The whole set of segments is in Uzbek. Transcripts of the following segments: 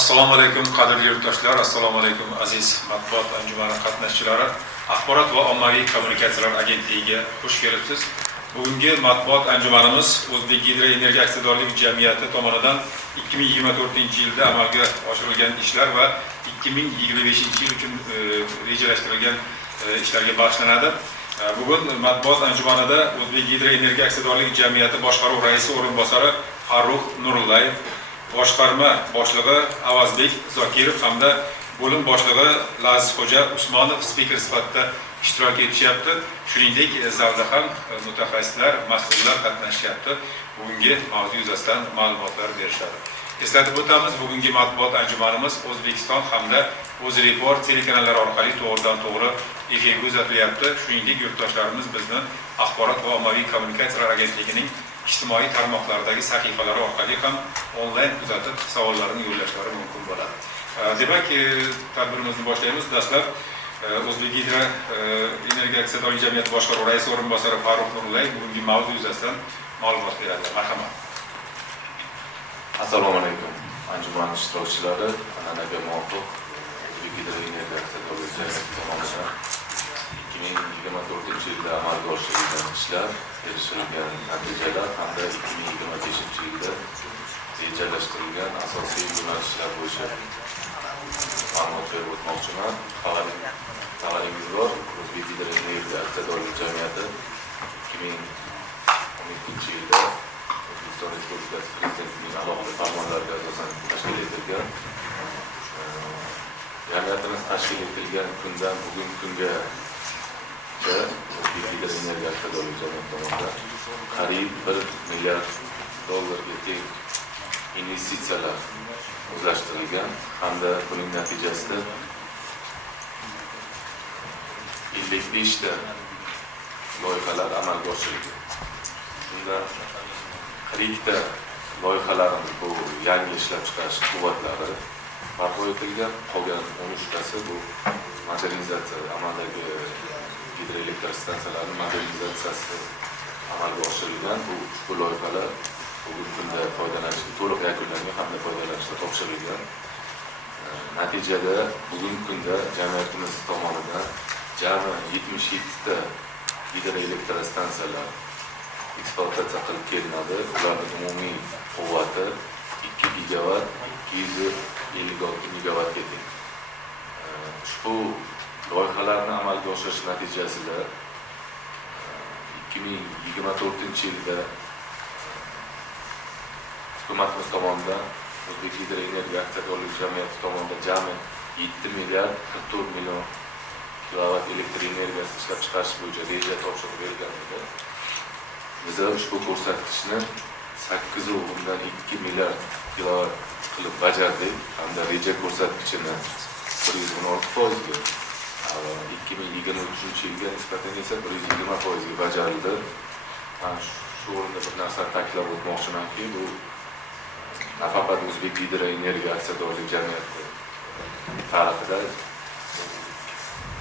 Assalomu alaykum qadrli yurtdoshlar, assalomu alaykum aziz matbuot anjumani qatnashchilari. Axborot va ommaviy kommunikatsiyalar agentligiga xush kelibsiz. Bugungi matbuot anjumanimiz O'zbek Gidroenergiya aksiyadorlik jamiyati tomonidan 2024-yilda amalga oshirilgan ishlar va 2025-yil uchun rejalashtirilgan ishlarga bag'ishlanadi. Bugun matbuot anjumanida O'zbek Gidroenergiya aksiyadorlik jamiyati boshqaruv raisi o'rinbosari Farruh Nurullayev, boshqarma boshlig'i Avazbek Zokirov hamda bo'lim boshlig'i Lazizxo'ja Usmonov spiker sifatida ishtirok etishyapti. Shuningdek, zalda ham mutaxassislar, mas'ullar qatnashyapti. Bugungi mavzu yuzasidan ma'lumotlar berishadi. Eslatib o'tamiz, bugungi matbuot anjumanimiz O'zbekiston hamda O'zreport telekanallari orqali to'g'ridan-to'g'ri efirga uzatilyapti. Shuningdek, yurtdoshlarimiz bizni Axborot va ommaviy kommunikatsiyalar agentligining ijtimoiy tarmoqlardagi sahifalari orqali ham onlayn kuzatib savollarini yo'llashlari mumkin bo'ladi. Demak, tadbirimizni boshlaymiz. Dastlab O'zbek Gidroenergiya aksiyadorlik jamiyati boshqaruv raisi o'rinbosari Farruh Nurullayev bugungi mavzu yuzasidan ma'lumot beradilar. Marhamat. Assalomu alaykum. Anjuman ishtirokchilari, an'anaga muvofiq O'zbek Gidroenergiya aksiyadorlik jamiyati tomonidan 2024-yilda amalga oshirilgan ishlar, erishilgan natijalar hamda 2025-yilda rejalashtirilgan asosiy yo'nalishlar bo'yicha ma'lumot berib o'tmoqchiman. Xabaringiz bor, O'zbek Gidroenergiya aksiyadorlik jamiyati 2012-yilda O'zbekiston Respublikasi Prezidentining alohida farmonlariga asosan tashkil etilgan. Jamiyatimiz tashkil etilgan kundan bugungi kunga O'zbek Gidroenergiya aksiyadorlik jamiyati tomonidan qariyb $1 milliard teng investitsiyalar o'zlashtirilgan hamda buning natijasida 55 ta loyihalar amalga oshirilgan. Shunda 40 ta loyihalarimiz bu yangi ishlab chiqarish quvvatlari barpo etilgan, qolgan 13 tasi bu modernizatsiya, amaldagi gidroelektr stansiyalarning modernizatsiyasi amalga oshirilgan. Bu ushbu loyihalar bugungi kunda foydalanishga to'liq yakunlangan hamda foydalanishga topshirilgan. Natijada bugungi kunda jamiyatimiz tomonidan jami 77 ta gidroelektr stansiyalar ekspluatatsiya qilib kelinadi. Ularning umumiy quvvati 2 gigavat 256 megavatga teng. Ushbu loyihalarni amalga oshirish natijasida 2024-yilda hukumatimiz tomonidan O'zbek Gidroenergiya aksiyadorlik jamiyati tomonidan jami 7 milliard 44 million kilovatt elektr energiyasi ishlab chiqarish bo'yicha reja topshiriq berilgan edi. Biz ushbu ko'rsatkichni 8.2 milliard kilovatt qilib bajardik hamda reja ko'rsatkichini 116% ga 2023-yilga nisbatan esa 120% ga bajarildi. Men shu o'rinda bir narsani ta'kidlab o'tmoqchimanki, bu nafaqat O'zbek Gidroenergiya aksiyadorlik jamiyati tarixida,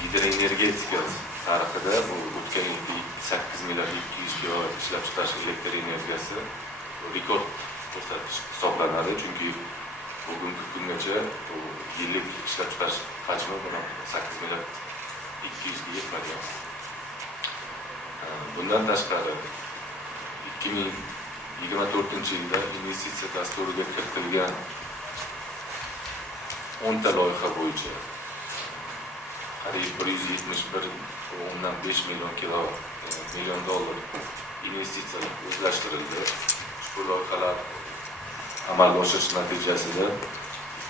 gidroenergetika tarixida bu o'tgan yilgi 8 milliard 200 kilovatt ishlab chiqarish elektr energiyasi rekord ko'rsatkich hisoblanadi. Chunki bugungi kungacha bu yillik ishlab chiqarish hajmi 8 milliard 200 ga yetmagan. Bundan tashqari 2024-yilda investitsiya dasturiga kiritilgan 10 ta loyiha bo'yicha qariyb 171.5 million dollar investitsiyalar o'zlashtirildi. Ushbu loyihalar amalga oshirish natijasida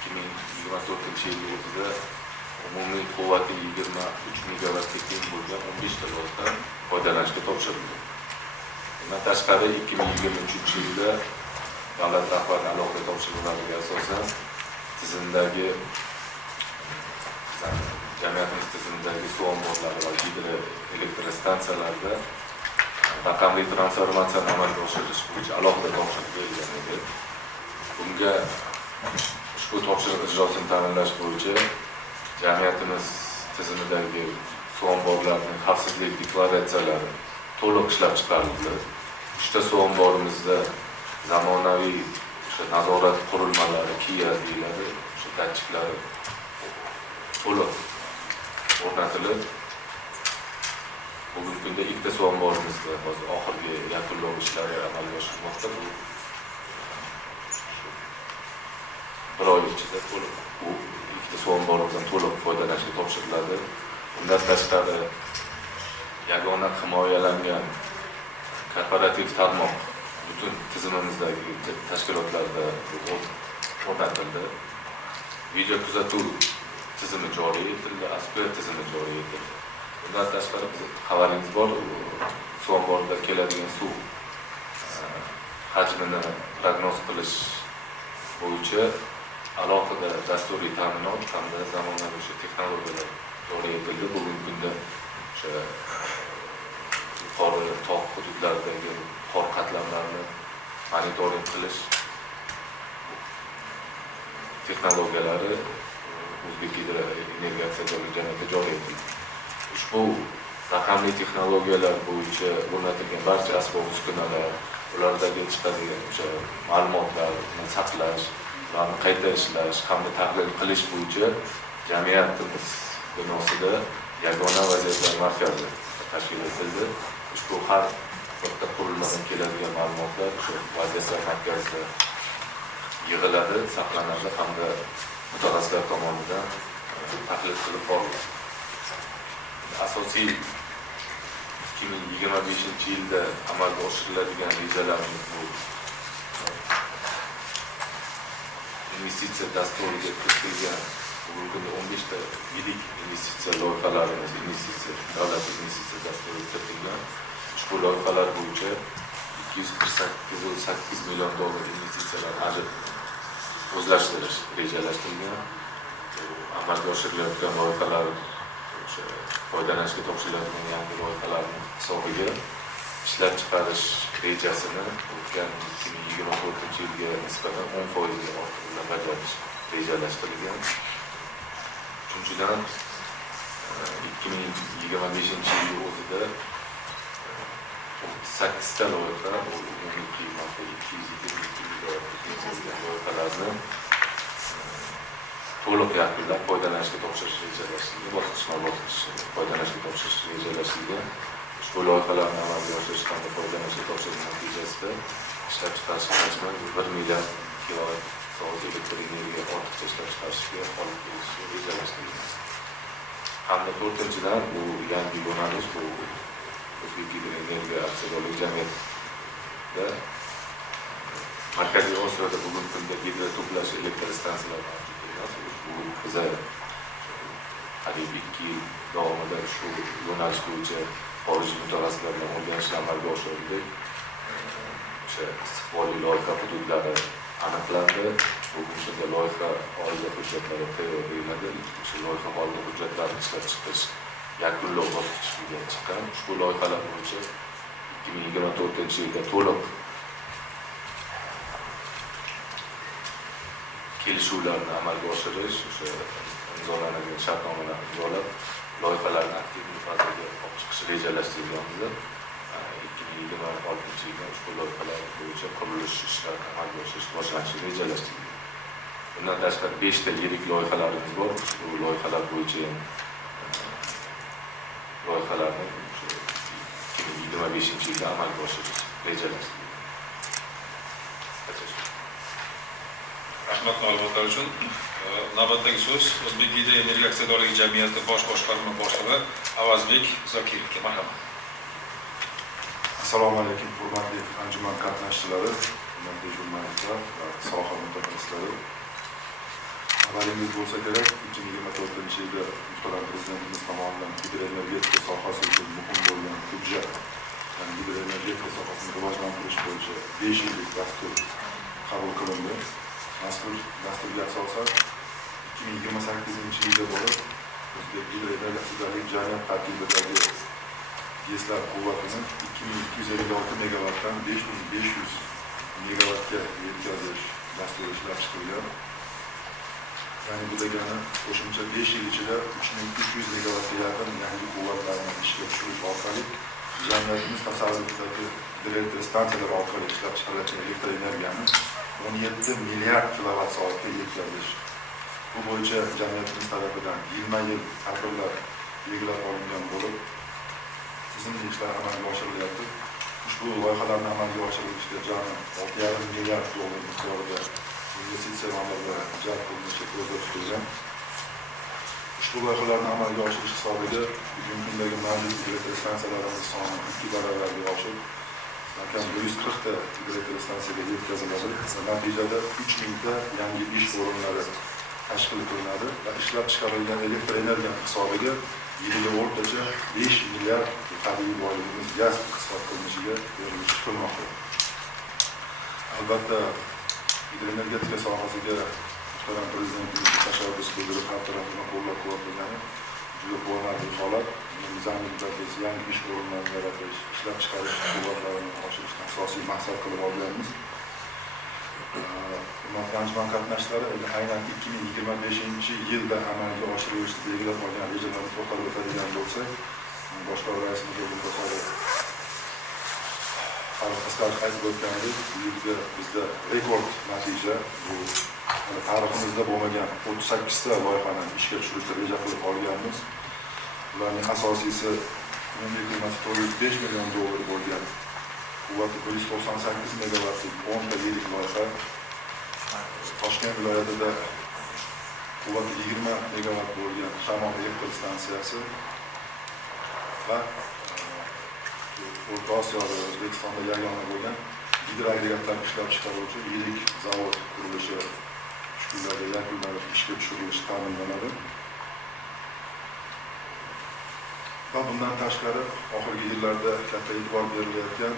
2024-yil o'zida umumiy quvvati 23 megavatga teng bo'lgan 15 ta loyiha foydalanishga topshirildi. Bundan tashqari 2023-yilda davlat rahbarining alohida topshiriqlariga asosan jamiyatimiz tizimidagi suv omborlari va gidroelektr stansiyalarida raqamli transformatsiyani amalga oshirish bo'yicha alohida topshiriq berilgan edi. Bunga ushbu topshiriq ijrosini ta'minlash bo'yicha jamiyatimiz tizimidagi suv omborlarining xavfsizlik deklaratsiyalari to'liq ishlab chiqarildi. 3 ta suv omborimizda zamonaviy nazorat qurilmalari KIA deyiladi. Shu datchiklari to'liq o'rnatilib, bugungi kunda ikkita suv omborimizda hozir oxirgi yakunlov ishlari amalga oshirilmoqda. Bu bir oy ichida to'liq bu ikkita suv omborimizdan to'liq foydalanishga topshiriladi. Bundan tashqari yagona himoyalangan korporativ tarmoq butun tizimimizdagi tashkilotlarda o'rnatildi. Video kuzatuv tizimi joriy etildi, ASP tizimi joriy etildi. Bundan tashqari xabaringiz bor, suv omborida keladigan suv hajmini prognoz qilish bo'yicha alohida dasturiy ta'minot hamda zamonaviy texnologiyalar joriy etildi. Bugungi kunda o'sha yuqori tog' hududlaridagi qor qatlamlarini monitoring qilish texnologiyalari O'zbek Gidroenergiya aksiyadorlik jamiyati joriy etildi. Ushbu raqamli texnologiyalar bo'yicha o'rnatilgan barcha asbob-uskunalar, ulardagi chiqadigan o'sha ma'lumotlarni saqlash, ularni qayta ishlash hamda tahlil qilish bo'yicha jamiyatimiz binosida yagona vaziyatlar markazi tashkil etildi. Ushbu har bitta qurilmadan keladigan ma'lumotlar shu vaziyatlar markazida yig'iladi, saqlanadi hamda mutaxassislar tomonidan tahlil qilib boriladi. Asosiy 2025-yilda amalga oshiriladigan rejalarimiz bu investitsiya dasturiga kiritilgan bugungi kunda 15 ta yirik investitsiya loyihalarimiz, davlat investitsiya dasturiga kiritilgan. Ushbu loyihalar bo'yicha 248,8 million dollar investitsiyalarni o'zlashtirish rejalashtirilgan. Amalga oshirilayotgan loyihalar o'sha foydalanishga topshiriladigan yangi loyihalarning hisobiga ishlab chiqarish rejasini o'tgan 2024-yilga nisbatan 10% ga ortiqcha bajarish rejalashtirilgan. Uchinchidan 2025-yil o'zida 8 ta loyiha umumiy qiymati 222 million loyihalarni to'liq yakunlab foydalanishga topshirish rejalashtirilgan. Bosqichma-bosqich foydalanishga topshirish rejalashtirilgan. Ushbu loyihalarni amalga oshirish hamda foydalanishga topshirish natijasida ishlab chiqarish hajmi 1 milliard kilovatt-soat elektr energiya ortiqcha ishlab chiqarishga olib kelishi rejalashtirilgan. Hamda to'rtinchidan bu yangi yo'nalish bu O'zbek Gidroenergiya aksiyadorlik jamiyatida Markaziy Osiyoda bugungi kunda gidro to'plash elektr stansiyalari mavjud emas. Bu biza qariyb 2 yil davomida shu yo'nalish bo'yicha xorijiy mutaxassislar bilan o'rganishlar amalga oshirildi. O'sha istiqbolli loyiha hududlari aniqlandi. Bugungi kunda loyiha oldi hujjatlari tayyorlanadi. O'sha loyiha oldi hujjatlarini ishlab chiqish yakunlov bosqichiga chiqqan. Ushbu loyihalar bo'yicha 2024-yilda to'liq kelishuvlarni amalga oshirish, o'sha imzolanadigan shartnomalarni imzolab, loyihalarni aktiv fazaga olib chiqish rejalashtirilgan. 2026-yilda ushbu loyihalar bo'yicha qurilish ishlarini amalga oshirish boshlanishi rejalashtirilgan. Bundan tashqari 5 ta yirik loyihalarimiz bor. Ushbu loyihalar bo'yicha loyihalarni 2025-yilda amalga oshirish rejalashtirilgan. Rahmat ma'lumotlar uchun. Navbatdagi so'z O'zbek Gidroenergiya aksiyadorlik jamiyati bosh boshqarma boshlig'i Avazbek Zokirovga. Marhamat. Assalomu alaykum, hurmatli anjuman qatnashchilari, hurmatli jurnalistlar va soha mutaxassislari. Xabaringiz bo'lsa kerak, 2024-yilda muhtaram prezidentimiz tomonidan gidroenergetika sohasi uchun muhim bo'lgan hujjat, ya'ni gidroenergetika sohasini rivojlantirish bo'yicha 5 yillik dastur qabul qilindi. Mazkur dasturga asosan 2028-yilga borib O'zbek Gidroenergiya aksiyadorlik jamiyati tarkibidagi GESlar quvvatini 2256 megawattdan 5500 megawattga yetkazish dasturi ishlab chiqilgan. Ya'ni bu degani qo'shimcha 5 yil ichida 3300 megawattga yaqin yangi quvvatlarni ishga tushirish orqali jamiyatimiz tasarrufidagi elektr stansiyalar orqali ishlab chiqariladigan elektr energiyani 17 milliard kilovatt soatga yetkazish Bu bo'yicha jamiyatimiz tarafidan yilma-yil tadbirlar belgilab olingan bo'lib, tizimli ishlar amalga oshirilyapti. Ushbu loyihalarni amalga oshirishga jami 6,5 milliard dollar miqdorida investitsiya mablag'lari jalb qilinishi ko'zda tutilgan. Ushbu loyihalarni amalga oshirish hisobiga bugungi kundagi mavjud elektrostansiyalarimiz soni 2 baravarga oshib, kam 140 ta elektrostansiyaga yetkaziladi va natijada 3000 ta yangi ish o'rinlari tashkil qilinadi va ishlab chiqarilgan elektr energiya hisobiga yiliga o'rtacha 5 milliard tabiiy boyligimiz gaz iqtisod qilinishiga berilishi kutilmoqda. Albatta, hidroenergetika sohasiga muhtaram prezidentimiz tashabbus bildirib har tarafdan qo'llab-quvvatlagani juda quvonarli holat. Mizanlikda biz yangi ish o'rinlarini yaratish, ishlab chiqarish quvvatlarini oshirishni asosiy maqsad qilib olganmiz. Hurmatli anjuman qatnashchilari, aynan 2025-yilda amalga oshirilishi belgilab olgan rejalarni to'xtalib o'tadigan bo'lsak, boshqarma raisimiz o'rinbosari qisqacha aytib o'tganidek, bu yilga bizda rekord natija, bu tariximizda bo'lmagan 38 ta loyihani ishga tushirishga reja qilib olganmiz. Ularning asosiysi umumiy qiymati 405 million dollar bo'lgan, quvvati 198 megawattlik 10 ta yirik loyiha. Toshkent viloyatida quvvati 20 megawatt bo'lgan Shamol elektr stansiyasi va O'rta Osiyoda O'zbekistonda yagona bo'lgan gidroagregatlar ishlab chiqaruvchi yirik zavod qurilishi shu kunlarda yakunlanib ishga tushirilishi ta'minlanadi. Va bundan tashqari oxirgi yillarda katta e'tibor berilayotgan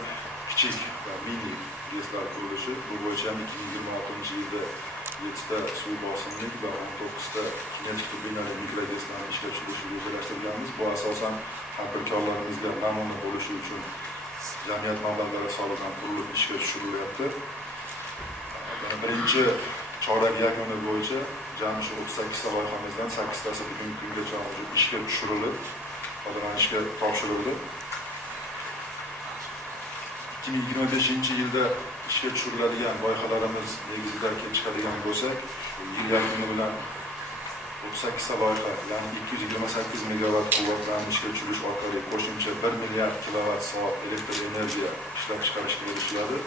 kichik va mini GESlar qurilishi, bu bo'yicha ham 2026-yilda 7 ta suv bosimli va 19 ta kinetik turbinali mikrogeslarni ishga tushirishni rejalashtirganmiz. Bu asosan tadbirkorlarimizga namuna bo'lishi uchun jamiyat mablag'lari hisobidan qurilib ishga tushirilyapti. Birinchi chorak yakuni bo'yicha jami shu 38 ta loyihamizdan 8 tasi bugungi kungacha ishga tushirilib, foydalanishga topshirildi. 2025-yilda ishga tushiriladigan loyihalarimiz negizida kelib chiqadigan bo'lsak, yil yakuni bilan 38 ta loyiha, ya'ni 228 megawatt quvvatlarni ishga tushirish orqali qo'shimcha 1 milliard kilovatt soat elektr energiya ishlab chiqarishga erishiladi.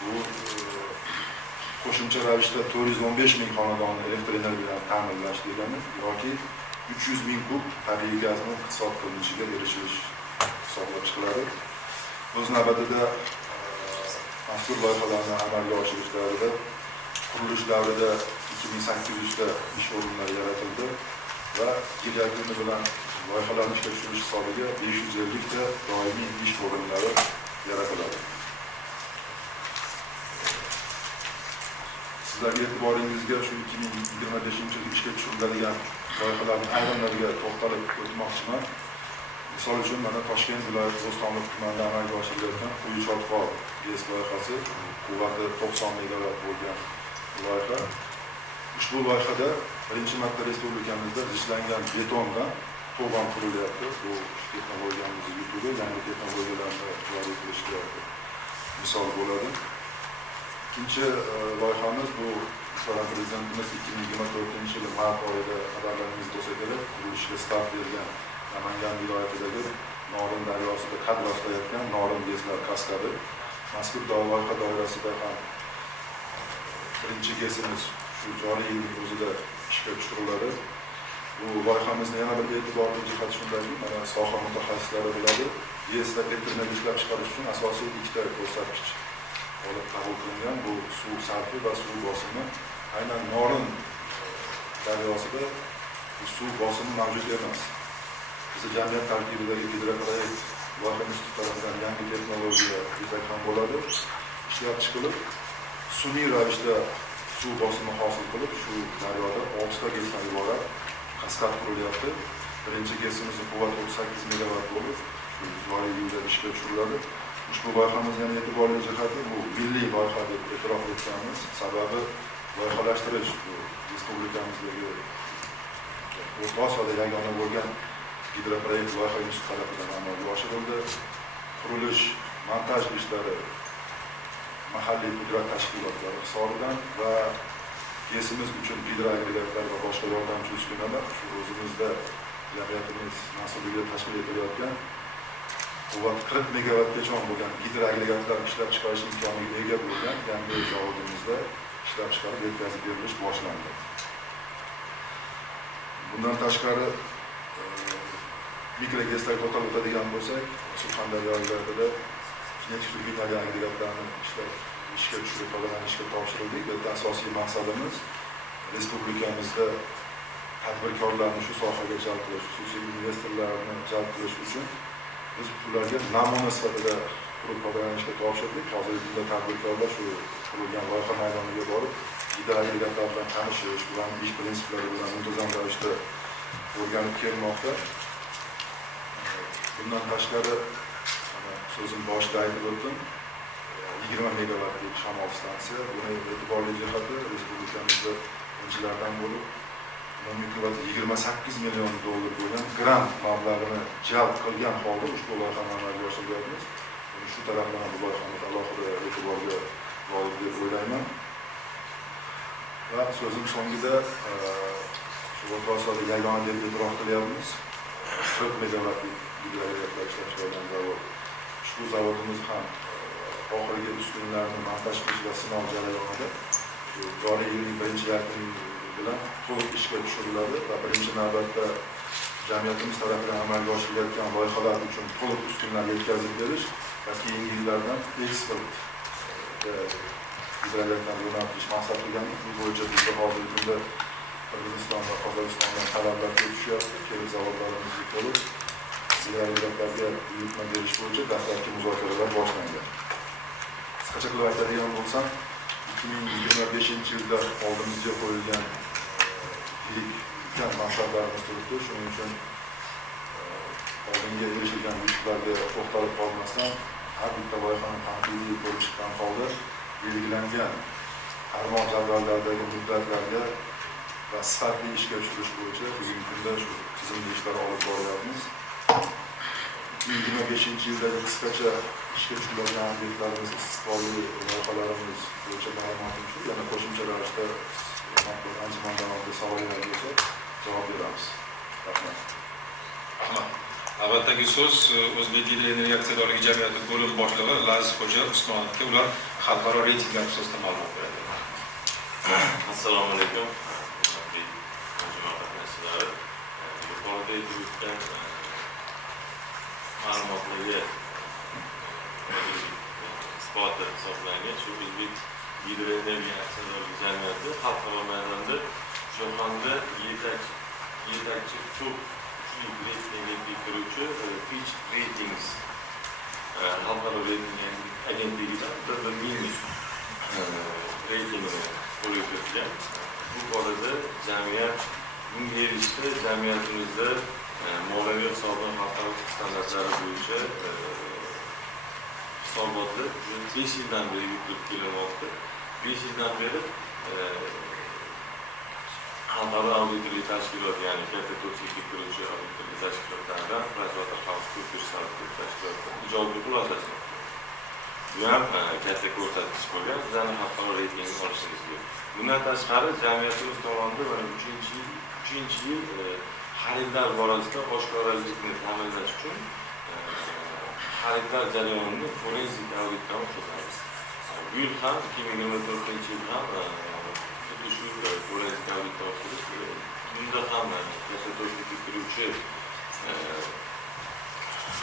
Bu qo'shimcha ravishda 415 ming xonadonni elektr energiyadan ta'minlash degani yoki 300 ming kub tabiiy gazni iqtisod qilinishiga erishish hisoblab chiqiladi. O'z navbatida mazkur loyihalarni amalga oshirish davrida qurilish davrida 2800 ta ish o'rinlari yaratildi va yil yakuni bilan loyihalarni ishga tushirish hisobiga 550 ta doimiy ish o'rinlari yaratiladi. Sizlarga e'tiboringizga shu 2025-yil ishga tushiriladigan loyihalarning ayrimlariga to'xtalib o'tmoqchiman. Misol uchun, mana Toshkent viloyati Bo'stonliq tumanida amalga oshirilayotgan Quyi Chotqol GES loyihasi, quvvati 90 megawatt bo'lgan loyiha. Ushbu loyihada birinchi marta respublikamizda ishlangan betondan to'g'on qurilyapti. Bu texnologiyamiz yutug'i, yangi texnologiyalarni joriy qilishga misol bo'ladi. Ikkinchi loyihamiz bu Prezidentimiz 2024-yil mart oyida xabarlaringiz bo'lsa kerak, qurilishga start bergan Namangan viloyatidagi Norin daryosida qad rostlayotgan Norin GESlar kaskadi. Mazkur loyiha doirasida ham birinchi GESimiz shu joriy yilning o'zida ishga tushiriladi. Bu loyihamizning yana bir e'tiborli jihati shundaki, mana soha mutaxassislari biladi, GESda elektr energiya ishlab chiqarish uchun asosiy ikkita ko'rsatkich olib qabul qilingan. Bu suv sarfi va suv bosimi. Aynan Norin daryosida suv bosimi mavjud emas. Biz jamiyat tarkibidagi gidroproyekt loyiha instituti tarafidan yangi texnologiya desak ham bo'ladi, ishlab chiqilib, sun'iy ravishda suv bosimi hosil qilib, shu daryoda 6 ta GESdan iborat kaskad qurilyapti. Birinchi GESimizning quvvati 38 megawatt bo'lib, joriy yilda ishga tushiriladi. Ushbu loyihamiz yana e'tiborli jihati, bu milliy loyiha deb e'tirof etganmiz. Sababi loyihalashtirish respublikamizdagi O'rta Osiyoda yagona bo'lgan gidroproyekt loyiha instituti tarafidan amalga oshirildi. Qurilish, montaj ishlari mahalliy pudrat tashkilotlari hisobidan va kesimiz uchun gidroagregatlar va boshqa yordamchi uskunalar shu o'zimizda jamiyatimiz mas'uliyatida tashkil etilayotgan quvvati 40 megawattgacha bo'lgan gidroagregatlar ishlab chiqarish imkoniga ega bo'lgan yangi zavodimizda ishlab chiqarib yetkazib berilish boshlandi. Bundan tashqari mikroGESlarga to'xtalib o'tadigan bo'lsak, Surxondaryo viloyatida kinetik turbinali agregatlarni ishga tushirib foydalanishga topshirildik. Bu yerda asosiy maqsadimiz respublikamizda tadbirkorlarni shu sohaga jalb qilish, xususiy investorlarni jalb qilish uchun biz ularga namuna sifatida qurib foydalanishga topshirdik. Hozirgi kunda tadbirkorlar shu qurilgan loyiha maydoniga borib, gidroagregatlar bilan tanishish, ularning ish prinsiplari bilan muntazam ravishda o'rganib kelmoqda. Bundan tashqari, so'zim boshida aytib o'tdim, 20 megawattlik shamol stansiya, buni e'tiborli jihati respublikamizda birinchilardan bo'lib, umumiy qiymat 28 million dollar bo'lgan grant mablag'ini jalb qilgan holda ushbu loyihani amalga oshiryapmiz. Shu tarafdan bu loyihani alohida e'tiborga loyiq deb o'ylayman. Va so'zim so'ngida shu O'rta Osiyoda yagona deb e'tirof qilyapmiz. 40 megawattlik gidroagregatlar ishlab chiqargan zavod. Ushbu zavodimiz ham oxirgi uskunalarni montaj qilish va sinov jarayonida joriy yilning birinchi yakuni bilan to'liq ishga tushiriladi va birinchi navbatda jamiyatimiz tarafidan amalga oshirilayotgan loyihalar uchun to'liq uskunalar yetkazib berish va keyingi yillardan eksport gidroagregatlarni yo'naltirish maqsad qilganmiz. Bu bo'yicha bizda hozirgi kunda Qirg'iziston va Qozog'istondan talablar tushyapti. Kelib zavodlarimizni to'liq gidroagregatlarga buyurtma berish bo'yicha dastlabki muzokaralar boshlangan. Qisqacha qilib aytadigan bo'lsam, 2025-yilda oldimizga qo'yilgan ilk maqsadlarimiz turibdi. Shuning uchun oldinga erishilgan yutuqlarga to'xtalib qolmasdan, har bitta loyihani tanqidiy ko'rib chiqqan holda belgilangan farmon jadvallardagi muddatlarga va sifatli ishga tushirish bo'yicha bugungi kunda shu tizimli ishlar olib boryapmiz. 2025-yildagi qisqacha ishga tushirilgan obyektlarimiz, istiqbolli loyihalarimiz bo'yicha ma'lumotim shu. Yana qo'shimcha ravishda anjuman davomida savollar bo'lsa javob beramiz. Rahmat. Rahmat. Navbatdagi so'z O'zbek gidroenergiya aksiyadorligi jamiyati bo'lim boshlig'i Lazizxo'ja Usmonovga, ular xalqaro reytinglar xususida ma'lumot beradi. Assalomu alaykum. Anjuman qatnashchilari. Yuqorida aytib o'tgan ma'lumotlarga isboti hisoblangan shu O'zbek gidroenergiya aksiyadorligi jamiyati xalqaro maydonda jahonda yetakchi top reytingga kiruvchi Fitch Ratings xalqaro reyting agentligidan bir reytingini qo'lga kiritgan. Bu borada jamiyat bunga erishdi. Jamiyatimizda moliyaviy hisobot xalqaro standartlari bo'yicha hisobotlar 5 yildan beri yuritib kelinmoqda. 5 yildan beri xalqaro auditoriy tashkilot, ya'ni katta to'pchilikka kiruvchi auditoriy tashkilotlardan PricewaterhouseCoopers tashkilotdan ijobiy xulosasi. Bu ham katta ko'rsatkich bo'lgan. Bizani xalqaro reytingni olishimiz kerak. Bundan tashqari jamiyatimiz tomonidan mana 3-yil xaridlar borasida oshkoralikni ta'minlash uchun xaridlar jarayonini forensik auditdan o'tkazamiz. Bu yil ham 2024-yil ham xuddi shu forensik auditdan o'tkazish. Bunda ham katta to'pchilikka kiruvchi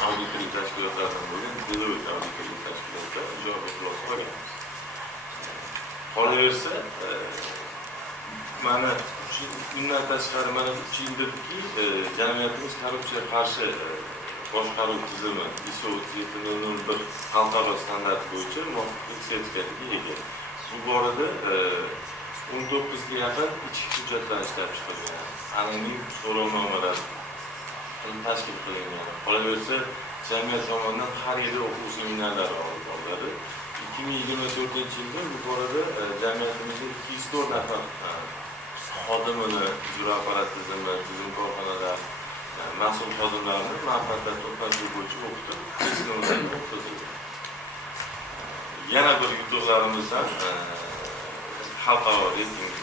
auditoriy tashkilotlardan bo'lgan Deloitte auditoriy tashkilotlar ijobiy xulosa olganmiz. Qolaversa, mana bundan tashqari mana 3 yildirki jamiyatimiz korrupsiyaga qarshi boshqaruv tizimi ISO 3701 xalqaro standart bo'yicha muvofiqlik sertifikatiga ega. Bu borada 19 ga yaqin ichki hujjatlar ishlab chiqilgan, anonim so'rovnomalar tashkil qilingan. Qolaversa, jamiyat tomonidan har yili o'quv seminarlari olib boriladi. 2024-yilda bu borada jamiyatimizda 204 nafar xodimini ijro apparat tizimi, tizim korxonalar, mas'ul xodimlarni manfaatlar to'plashi bo'yicha o'qitib, yana bir yutuqlarimizdan xalqaro reyting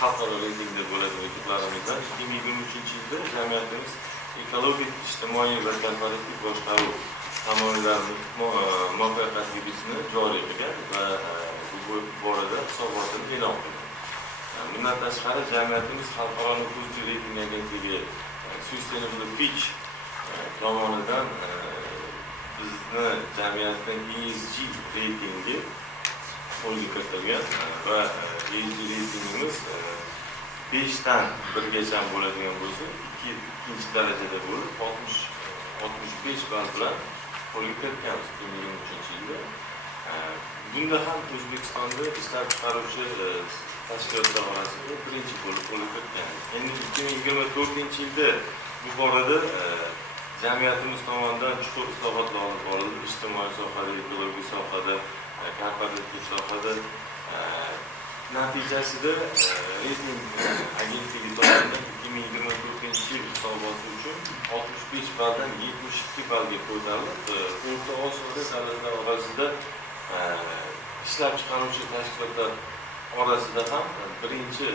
xalqaro reytingda bo'ladi yutuqlarimizdan 2023 yilda jamiyatimiz ekologik, ijtimoiy va korporativ boshqaruv tamoyillarining muvaffaqiyatini joriy qilgan va bu borada hisobotini e'lon qilgan. Bundan tashqari jamiyatimiz xalqaro nufuzli reyting agentligi Sustainable Fitch tomonidan bizni jamiyatning ESG reytingi qo'lga kiritilgan va ESG reytingimiz 5 dan 1 gacha bo'ladigan bo'lsa, ikkinchi darajada bo'lib 65 ball bilan qo'lga kiritganmiz 2023 yilda. Bunda ham O'zbekistonda ishlab chiqaruvchi tashkilotlar orasida birinchi bo'lib qo'lga kiritgan. Endi 2024 yilda bu borada jamiyatimiz tomonidan chuqur islohotlar olib borildi. Ijtimoiy sohada, ekologik sohada, korporativ sohada natijasida reyting agentligi tomonidan 2024 yil hisoboti uchun 65 balldan 72 ballga ko'tarilib, O'rta Osiyoda davlatlar orasida ishlab chiqaruvchi tashkilotlar orasida ham birinchi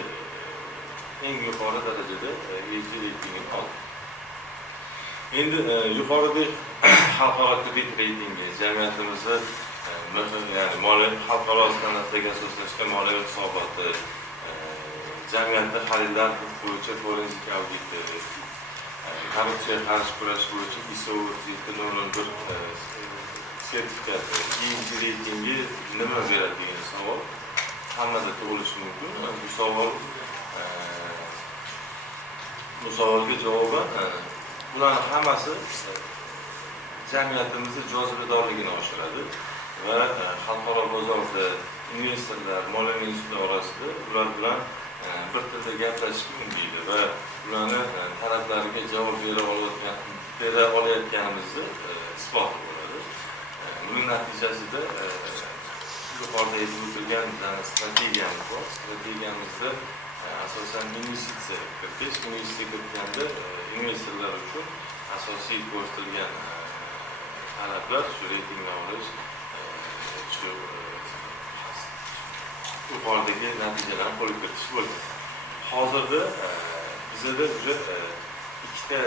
eng yuqori darajada ESG reytingini oldi. Endi yuqoridagi xalqaro kredit reytingi jamiyatimizni ya'ni moliyaviy xalqaro standartlarga asoslashgan moliyaviy hisoboti, jamiyatda xaridlar bo'yicha forensik auditi, korrupsiyaga qarshi kurash bo'yicha ISO 401 sertifikati, ESG reytingi nima beradi degan savol hammada tug'ilishi mumkin. Bu savolga javoban bularning hammasi jamiyatimizni jozibadorligini oshiradi va xalqaro bozorda investorlar, moliyaviy institutlar orasida ular bilan bir tilda gaplashishga undaydi va ularni talablariga javob bera olayotganimizni isboti bo'ladi. Buning natijasida yuqorida aytib o'tilgan strategiyamiz bor. Strategiyamizda asosan investitsiya kiritganda investorlar uchun asosiy ko'rsatilgan talablar shu reytingni olish, shu yuqoridagi natijalarni qo'lga kiritish bo'ldi. Hozirda bizda ikkita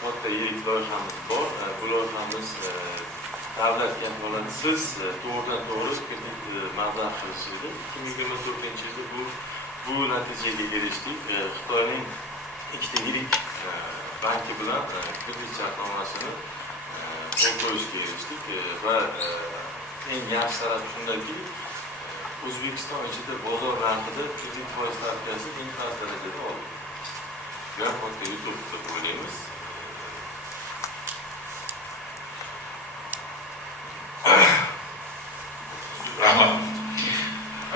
katta yirik loyihamiz bor. Bu loyihamiz davlat kafolatsiz to'g'ridan-to'g'ri kredit mablag' qilishida 2024 yilda bu natijaga erishdik. Xitoyning ikkita yirik banki bilan kredit shartnomasini qo'l qo'yishga erishdik va eng yaxshi taraf shundaki, O'zbekiston ichida bozor narxida kredit foiz stavkasi eng past darajada oldi. Bu katta yutuq deb o'ylaymiz.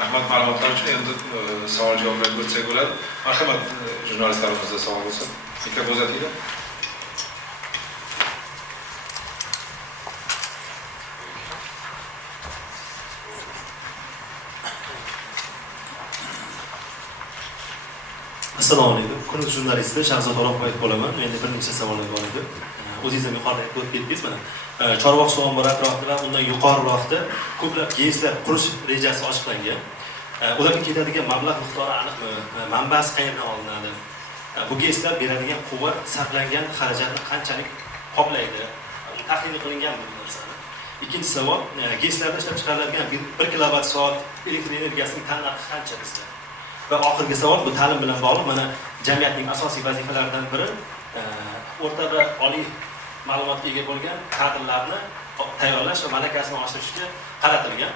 Rahmat ma'lumotlar uchun. Endi savol javoblarga o'tsak bo'ladi. Marhamat, jurnalistlarimizda savol bo'lsa, mikrofon uzatinglar. Assalomu alaykum. Kunduz jurnalisti Shahzod O'roqboyev bo'laman. Menda bir necha savollar bor edi. O'zingiz ham yuqorida aytib ketdingiz mana. Chorvoq suv ombori atrofida va undan yuqoriroqda ko'plab GESlar qurish rejasi ochiqlangan. Ularga ketadigan mablag' miqdori aniqmi? Manbasi qayerdan olinadi? Bu GESlar beradigan quvvat sarflangan xarajatni qanchalik qoplaydi? Tahlil qilingan bu narsani. Ikkinchi savol, GESlarda ishlab chiqariladigan 1 kilovatt-soat elektr energiyasining tannarxi qancha bizda? Va oxirgi savol, bu ta'lim bilan bog'liq. Mana jamiyatning asosiy vazifalaridan biri o'rta va oliy ma'lumotga ega bo'lgan kadrlarni tayyorlash va malakasini oshirishga qaratilgan.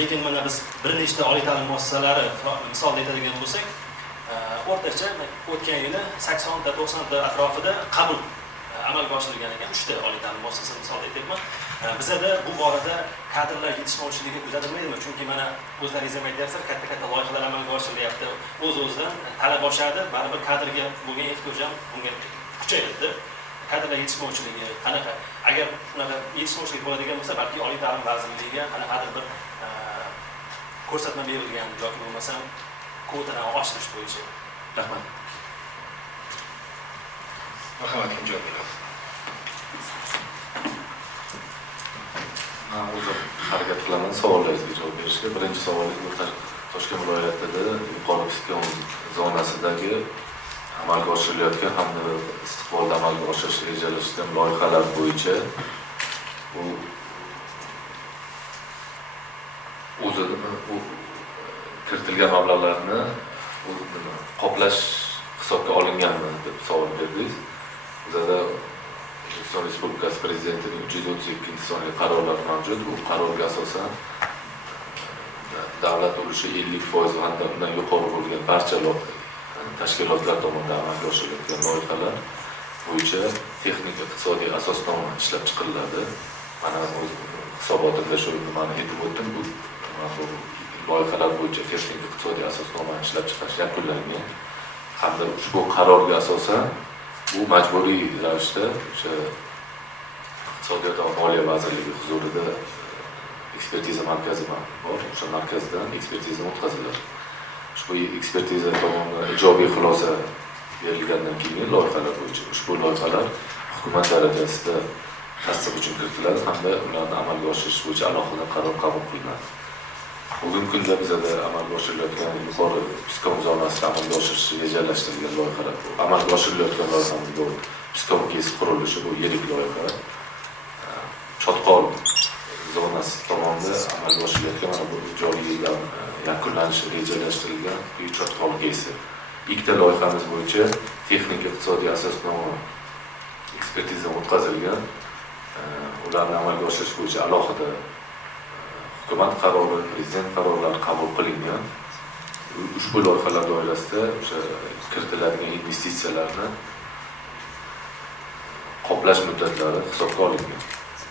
Lekin mana biz bir nechta oliy ta'lim muassasalari misolda aytadigan bo'lsak, o'rtacha o'tgan yili 80 ta 90 ta atrofida qabul amalga oshirilgan ekan. 3 ta oliy ta'lim muassasasi misolda aytyapman. Bizda bu borada kadrlar yetishmovchiligi kuzatilmaydimi? Chunki mana o'zlaringiz ham aytyapsizlar, katta loyihalar amalga oshirilyapti. O'z-o'zidan talab oshadi, baribir kadrga bo'lgan ehtiyoj ham bunga kuchayadi. Kadrlar yetishmovchiligi qanaqa? Agar unaqa yetishmovchilik bo'ladigan bo'lsa, balki oliy ta'lim vazirligiga qanaqadir bir ko'rsatma berilgan yoki bo'lmasa kvotani oshirish bo'yicha. Rahmat. Marhamat, kim javob beradi? Men o'zim harakat qilaman savollaringizga javob berishga. Birinchi savolingiz Toshkent viloyatida yuqori Piskon zonasidagi amalga oshirilayotgan hamda istiqbolda amalga oshirish rejalashtirilgan loyihalar bo'yicha bu kiritilgan mablag'larni qoplash hisobga olinganmi deb savol berdik. Bizda O'zbekiston Respublikasi Prezidentining 332-sonli qarorlari mavjud. Bu qarorga asosan davlat ulushi 50% hamda undan yuqori bo'lgan barcha tashkilotlar tomonidan amalga oshirilayotgan loyihalar bo'yicha texnik iqtisodiy asosnoma ishlab chiqariladi. Mana o'z hisobotimda shu nimani aytib o'tdim. Bu loyihalar bo'yicha texnik iqtisodiy asosnoma ishlab chiqarish yakunlangan hamda ushbu qarorga asosan bu majburiy ravishda o'sha Iqtisodiyot va Moliya vazirligi huzurida ekspertiza markazi bor. O'sha markazdan ekspertiza o'tkaziladi. Ushbu ekspertiza tomonidan ijobiy xulosa berilgandan keyin loyihalar bo'yicha ushbu loyihalar hukumat darajasida tasdiq uchun kiritiladi hamda ularni amalga oshirish bo'yicha alohida qaror qabul qilinadi. Bugungi kunda bizda amalga oshirilayotgan yuqori Piskon zonasida amalga oshirish rejalashtirilgan loyihalar bu. Amalga oshirilayotgan loyihamiz bu Piskon GES qurilishi, bu yirik loyiha. Chotqol zonasi tomonidan amalga oshirilayotgan mana bu joriy yildan yakunlanishi rejalashtirilgan Chotqol GES. Ikkita loyihamiz bo'yicha texnik iqtisodiy asosnoma ekspertiza o'tkazilgan. Ularni amalga oshirish bo'yicha alohida hukumat qarori, prezident qarorlari qabul qilingan. Ushbu loyihalar doirasida o'sha kiritiladigan investitsiyalarni qoplash muddatlari hisobga olingan.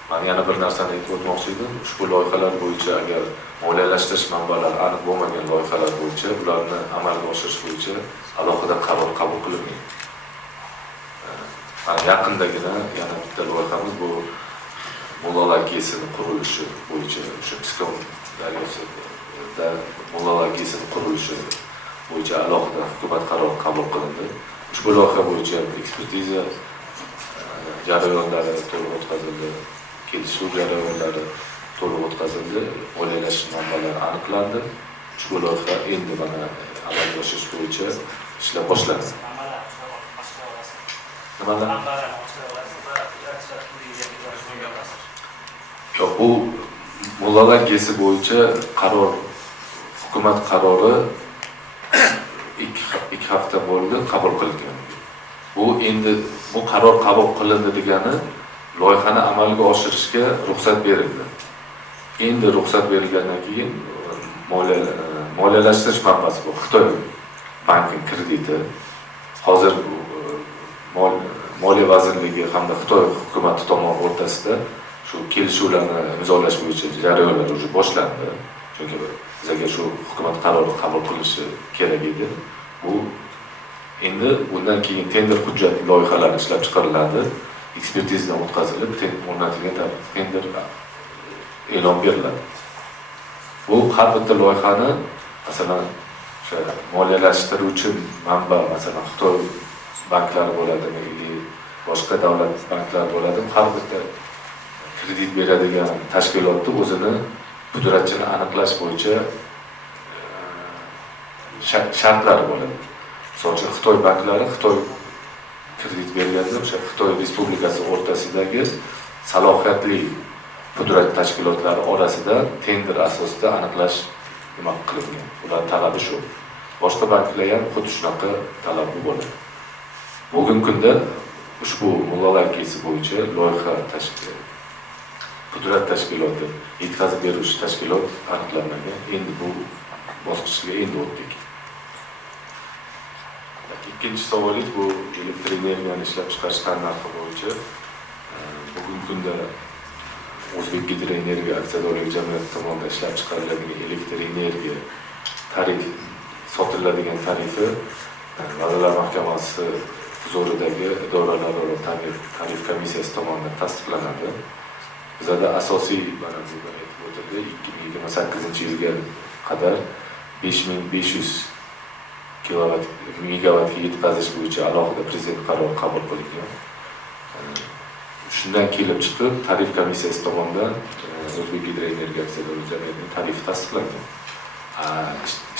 Men yana bir narsani aytib o'tmoqchi edim. Ushbu loyihalar bo'yicha agar moliyalashtirish manbalari aniq bo'lmagan loyihalar bo'yicha ularni amalga oshirish bo'yicha alohida qaror qabul qilingan. Yaqindagina yana bitta loyihamiz bu Mo'g'ullar GESini qurilishi bo'yicha o'sha Piskon daryosida Mo'g'ullar GESini qurilishi bo'yicha alohida hukumat qarori qabul qilindi. Ushbu loyiha bo'yicha ekspertiza jarayonlari to'liq o'tkazildi, kelishuv jarayonlari to'liq o'tkazildi, moliyalashtirish manbalari aniqlandi. Ushbu loyiha endi mana amalga oshirish bo'yicha ishlar boshlandi. Bu Mo'g'ullar GESi bo'yicha qaror, hukumat qarori 2 hafta bo'ldi qabul qilingan. Bu endi bu qaror qabul qilindi degani loyihani amalga oshirishga ruxsat berildi. Endi ruxsat berilgandan keyin moliyalashtirish manbasi bu Xitoy bankining krediti. Hozir Moliya vazirligi hamda Xitoy hukumati tomonidan o'rtasida shu kelishuvlarni imzolash bo'yicha jarayonlar уже boshlandi. Chunki bizga shu hukumat qarori qabul qilishi kerak edi. Bu endi bundan keyin tender hujjat loyihalari ishlab chiqariladi, ekspertizadan o'tkazilib, o'rnatilgan tender e'lon beriladi. Bu har bitta loyihani masalan o'sha moliyalashtiruvchi manba, masalan Xitoy banklari bo'ladimi yoki boshqa davlat banklari bo'ladimi, har bitta kredit beradigan tashkilotning o'zini pudratchini aniqlash bo'yicha shartlari bo'ladi. Misol uchun Xitoy banklari Xitoy kredit berganda o'sha Xitoy Respublikasi o'rtasidagi salohiyatli pudrat tashkilotlari orasida tender asosida aniqlash nima qilingan. Ular talabi shu. Boshqa banklar ham xuddi shunaqa talabi bo'ladi. Bugungi kunda ushbu Mo'g'ullar GESi bo'yicha loyiha pudrat tashkiloti, yetkazib beruvchi tashkilot aniqlanmagan. Endi bu bosqichga endi o'tdik. Ikkinchi savolingiz bu elektr energiyani ishlab chiqarish narxi bo'yicha bugungi kunda O'zbek Gidroenergiya aksiyadorlik jamiyati tomonidan ishlab chiqariladigan elektr energiya tarif sotiladigan tarifi Vazirlar Mahkamasi huzuridagi idoralararo tarif komissiyasi tomonidan tasdiqlanadi. Bizda asosiy mana bu aytib o'tdi 2028-yilga qadar 5500 megavatga yetkazish bo'yicha alohida prezident qarori qabul qilingan. Shundan kelib chiqib tarif komissiyasi tomonidan O'zbek Gidroenergiya aksiyadorlik jamiyatining tarifi tasdiqlangan.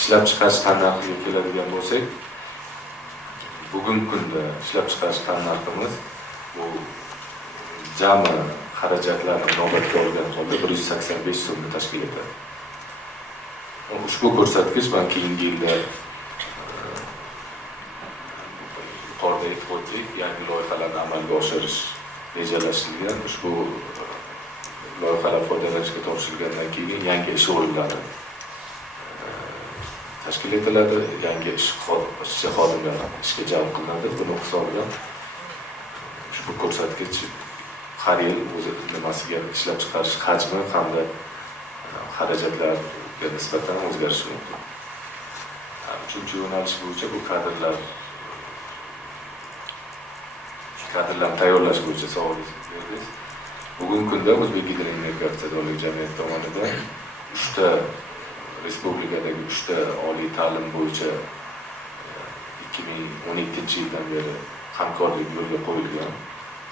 ishlab chiqarish tannarxiga keladigan bo'lsak, bugungi kunda ishlab chiqarish tannarximiz bu jami xarajatlarni inobatga olgan holda 185 so'mni tashkil etadi. Ushbu ko'rsatkich man keyingi yilda yuqorida aytib o'tdik, yangi loyihalarni amalga oshirish rejalashtirilgan. Ushbu loyihalar foydalanishga topshirilgandan keyin yangi ish o'rinlari tashkil etiladi, yangi ishchi xodimlar ishga jalb qilinadi. Buni hisobidan ushbu ko'rsatkich har yil o'z nimasiga ishlab chiqarish hajmi hamda xarajatlarga nisbatan o'zgarishi mumkin. Uchinchi yo'nalish bo'yicha bu kadrlarni tayyorlash bo'yicha savolingiz berdingiz. Bugungi kunda O'zbekgidroenergiya aksiyadorlik jamiyati tomonidan respublikadagi 3 ta oliy ta'lim bo'yicha 2017-yildan beri hamkorlik yo'lga qo'yilgan.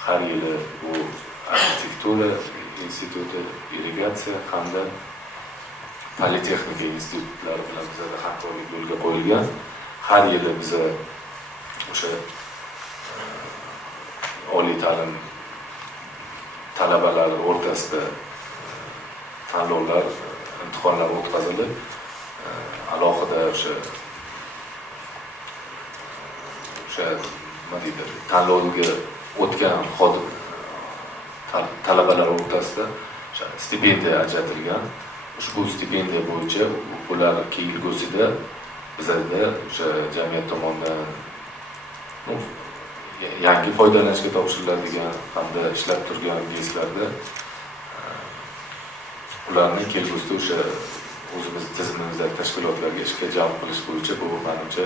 Har yili bu arxitektura instituti, irrigatsiya hamda politexnika institutlari bilan bizda hamkorlik yo'lga qo'yilgan. Har yili biz o'sha oliy ta'lim talabalari o'rtasida tanlovlar, imtihonlar o'tkazilib, alohida o'sha nima deydi, tanlovga o'tgan talabalar o'rtasida stipendiya ajratilgan. Ushbu stipendiya bo'yicha ular kelgusida bizda o'sha jamiyat tomonidan yangi foydalanishga topshiriladigan hamda ishlab turgan GESlarda ularni kelgusida o'sha o'zimiz tizimimizdagi tashkilotlarga ishga jalb qilish bo'yicha bu menimcha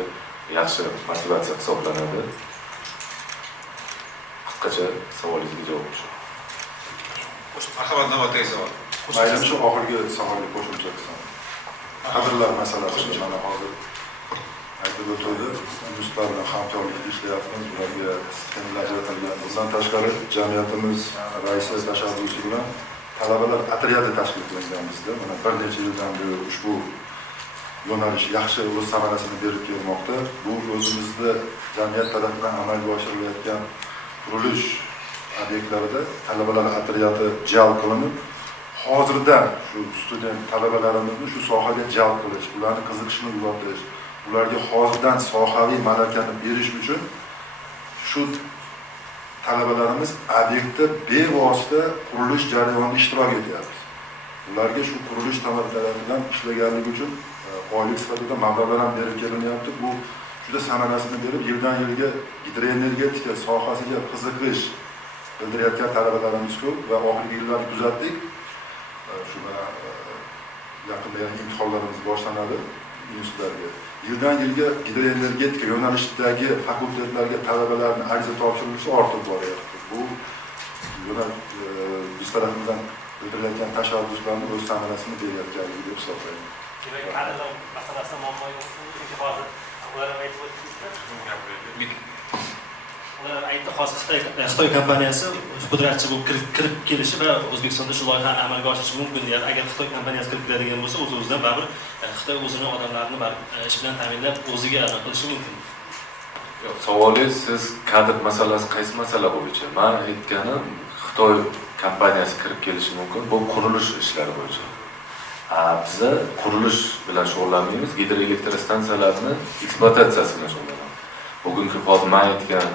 yaxshi motivatsiya hisoblanadi. Qisqacha savolingizga javob shu. Marhamat, navbatdagi savol. Mayli, shu oxirgi savolga qo'shimcha qilsam. Kadrlar masalasi mana hozir aytib o'tildi. Yuristlar bilan hamkorlik ishlayapmiz, ularga stipendiyalar ajratilgan. Bundan tashqari jamiyatimiz raisi tashabbusi bilan talabalar otryadi tashkil qilingan bizda. Mana bir necha yildan beri ushbu yo'nalish yaxshi o'z samarasini berib kelmoqda. Bu o'zimizda jamiyat tarafidan amalga oshirilayotgan qurilish obyektlarida talabalar otryadi jalb qilinib, hozirdan shu student talabalarimizni shu sohaga jalb qilish, ularni qiziqishini uyg'otish, ularga hozirdan sohaviy malakani berish uchun shu talabalarimiz obyektda bevosita qurilish jarayonida ishtirok etyapti. Ularga shu qurilish tarafidan ishlaganligi uchun oylik sifatida mablag'lar ham berib kelinyapti. Bu juda samarasini berib, yildan yilga gidroenergetika sohasiga qiziqish bildirayotgan talabalarimiz ko'p va oxirgi yillarda kuzatdik. Shuna yaqinda imtihonlarimiz boshlanadi institutlarga. Yildan yilga gidroenergetika yo'nalishidagi fakultetlarga talabalarning ariza topshirilishi ortib boryapti. Bu biz tarafimizdan bildirilayotgan tashabbuslarning o'z samarasini berayotganligi deb hisoblayman. Demak, kadrlar masalasida muammo yo'q. Chunki hozir ular aytib o'tdingizlar. Ular aytdi, hozir Xitoy kompaniyasi pudratchi bo'lib kirib kelishi va O'zbekistonda shu loyihani amalga oshirishi mumkin deyapti. Agar Xitoy kompaniyasi kirib keladigan bo'lsa, o'z-o'zidan baribir Xitoy o'zining odamlarini ish bilan ta'minlab, o'ziga qilishi mumkin. Yo'q, savolingiz siz kadr masalasi qaysi masala bo'yicha? Men aytganim Xitoy kompaniyasi kirib kelishi mumkin. Bu qurilish ishlari bo'yicha. Biz qurilish bilan shug'ullanmaymiz, gidroelektrostansiyalarni ekspluatatsiyasi bilan shug'ullanamiz. Bugungi hozir men aytgan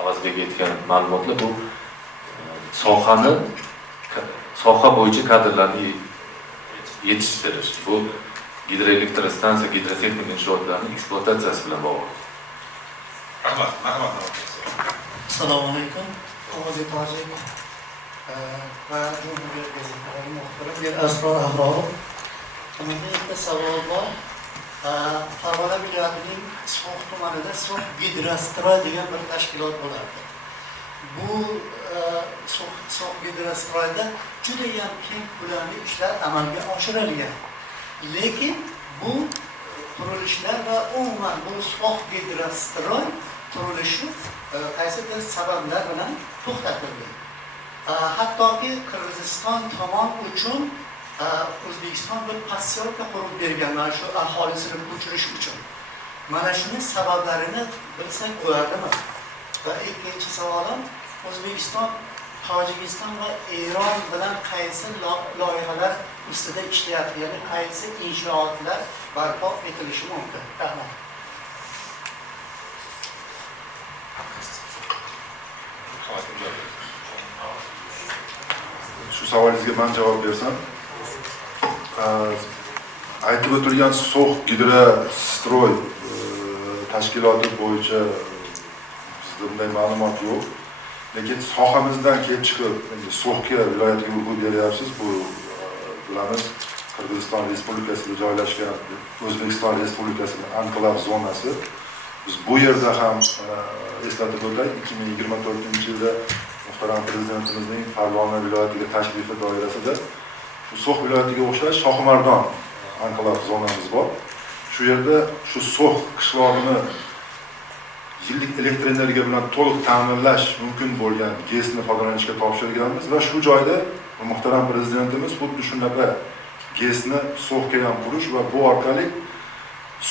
Avazbek aytgan ma'lumotlar bu soha bo'yicha kadrlarni yetishtirish. Bu gidroelektrostansiya, gidrotexnik inshootlarning ekspluatatsiyasi bilan bog'liq. Rahmat. Assalomu alaykum. Ovozit Tojik va Jumhuriyat gazetalari muxbiri Asro Ahrorov. Menda bitta savol bor. Farg'ona viloyatining So'x tumanida So'x Gidrostroy degan bir tashkilot bo'lardi. Bu So'x Gidrostroyda juda ham keng ko'lamli ishlar amalga oshirilgan. Lekin bu qurilishlar va umuman bu So'x Gidrostroy qurilishi qaysidir sabablar bilan to'xtatildi. Hattoki Qirg'iziston tomon uchun O'zbekiston bir posyolka qurib bergan mana shu aholisini ko'chirish uchun. Mana shuni sabablarini bilsak bo'ladimi? Va ikkinchi savolim, O'zbekiston, Tojikiston va Eron bilan qaysi loyihalar ustida ishlayapti, ya'ni qaysi inshootlar barpo etilishi mumkin? Rahmat. Shu savolingizga men javob bersam, aytib o'tilgan So'x gidrostroy tashkiloti bo'yicha bizda bunday ma'lumot yo'q. Lekin sohamizdan kelib chiqib, endi So'xga viloyatga urg'u beryapsiz. Bu bilamiz, Qirg'iziston Respublikasida joylashgan O'zbekiston Respublikasining anklav zonasi. Biz bu yerda ham eslatib o'taylik, 2024-yilda muhtaram prezidentimizning Farg'ona viloyatiga tashrifi doirasida shu So'x viloyatiga o'xshash Shohimardon anklav zonamiz bor. Shu yerda shu So'x qishlog'ini yillik elektr energiya bilan to'liq ta'minlash mumkin bo'lgan GESni foydalanishga topshirganmiz va shu joyda muhtaram prezidentimiz xuddi shunaqa GESni So'xga ham qurish va bu orqali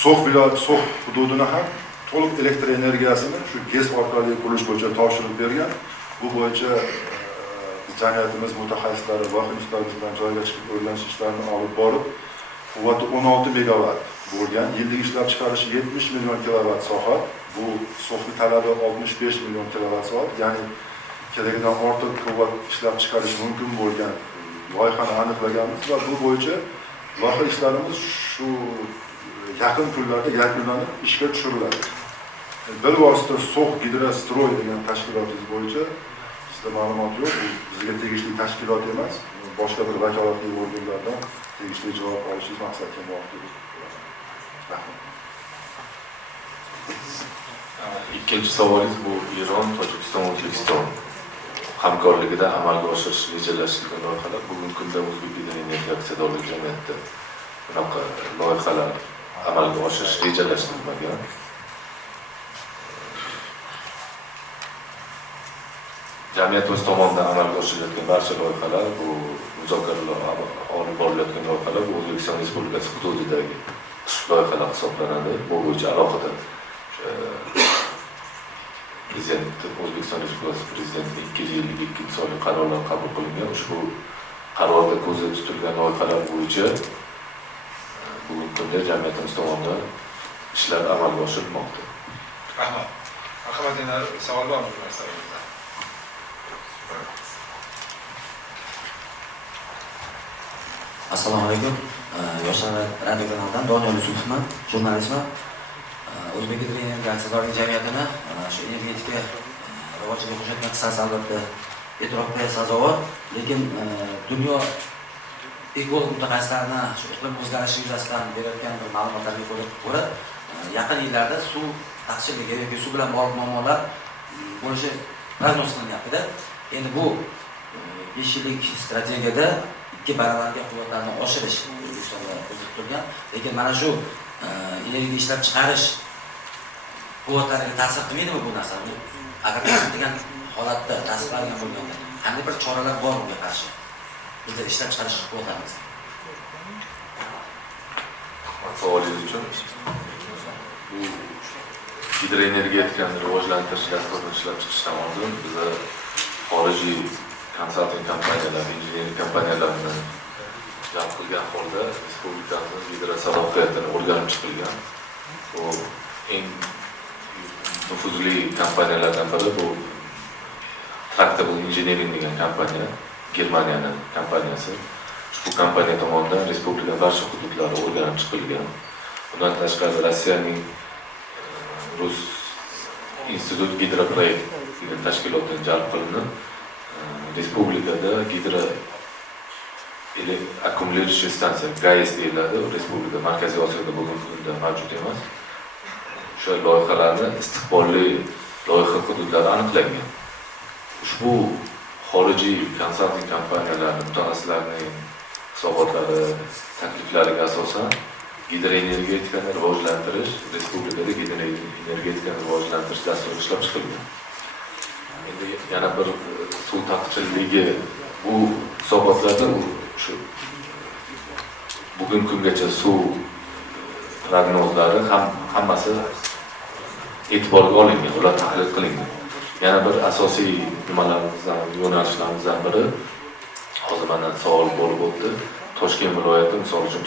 So'x hududini ham to'liq elektr energiyasini shu GES orqali qurish bo'yicha topshirib bergan. Bu bo'yicha jamiyatimiz mutaxassislari va hindistlarimiz bilan joyga chiqib o'rganish ishlarini olib borib, quvvati 16 megavat bo'lgan, yillik ishlab chiqarishi 70 million kilovatt soat. Bu So'xning talabi 65 million kilovatt soat, ya'ni keragidan ortiq quvvat ishlab chiqarish mumkin bo'lgan loyihani aniqlaganmiz va bu bo'yicha loyiha ishlarimiz shu yaqin kunlarda yakunlanib ishga tushiriladi. Bilvosita So'x gidrostroy degan tashkilotingiz bo'yicha sizda ma'lumot yo'q, bu bizga tegishli tashkilot emas, boshqa bir vakolatli organlardan tegishli javob olishingiz maqsadga muvofiq. Rahmat. Ikkinchi savolingiz bu Eron, Tojikiston, O'zbekiston hamkorligida amalga oshirish rejalashtirilgan loyihalar. Bugungi kunda O'zbek Energetika aksiyadorlik jamiyatida bunaqa loyihalar amalga oshirish rejalashtirilmagan. Jamiyat o'z tomonidan amalga oshirilayotgan barcha loyihalar, bu muzokaralar olib borilayotgan loyihalar bu O'zbekiston Respublikasi hududidagi loyihalar hisoblanadi. Bu bo'yicha alohida O'zbekiston Respublikasi Prezidentining 2 yillik 2 sonli qarorlar qabul qilingan. Ushbu qarorda ko'zda tutilgan loyihalar bo'yicha bugungi kunda jamiyatimiz tomonidan ishlar amalga oshirilmoqda. Rahmat. Marhamat, yana savol bormi bu masalamizda? Assalomu alaykum. Yoshlar radio kanalidan Doniyor Yusufman, jurnalistman. O'zbek Energetika aksiyadorlik jamiyatini shu energetika rivojiga qo'shayotgan hissasi albatta e'tirofga sazovor, lekin dunyo ekolog mutaxassislarini shu iqlim o'zgarishi yuzasidan berayotgan bir ma'lumotlarga ko'ra yaqin yillarda suv taqchilligi yoki suv bilan bog'liq muammolar bo'lishi prognoz qilinyapti-da. Endi bu 5 yillik strategiyada 2 baravarga quvvatlarni oshirish O'zbekistonda ko'zda tutilgan, lekin mana shu energiya ishlab chiqarish quvvatlariga ta'sir qilmaydimi bu narsa? Agar ta'sir qilgan holatda ta'sir qilgan bo'lganda qanday bir choralar bor bunga qarshi? Bizda ishlab chiqarish quvvatlarimiz. Savolingiz uchun bu gidroenergetikani rivojlantirish dasturini ishlab chiqishdan oldin biza xorijiy konsalting kompaniyalar, injiniring kompaniyalarini jalb qilgan holda respublikamizning gidro salohiyatini o'rganib chiqilgan. Bu eng nufuzli kompaniyalardan biri bu Tractable Engineering degan kompaniya, Germaniyaning kompaniyasi. Ushbu kompaniya tomonidan respublika barcha hududlari o'rganib chiqilgan. Bundan tashqari Rossiyaning Rus Institut Gidroproyekt degan tashkilotdan jalb qilinib, respublikada gidro akkumulyator stansiya GAES deyiladi. Respublika Markaziy Osiyoda bugungi kunda mavjud emas. O'sha loyihalarni istiqbolli loyiha hududlari aniqlangan. Ushbu xorijiy konsalting kompaniyalarning mutaxassislarining hisobotlari, takliflariga asosan gidroenergetikani rivojlantirish, respublikada gidroenergetikani rivojlantirish dasturi ishlab chiqilgan. Endi yana bir suv taqchilligi bu hisobotlarda shu bugungi kungacha suv prognozlari hammasi e'tiborga olingan, ular tahlil qilingan. Yana bir asosiy nimalarımızdan, yo'nalishlarimizdan biri hozir mana savol bo'lib o'tdi. Toshkent viloyati misol uchun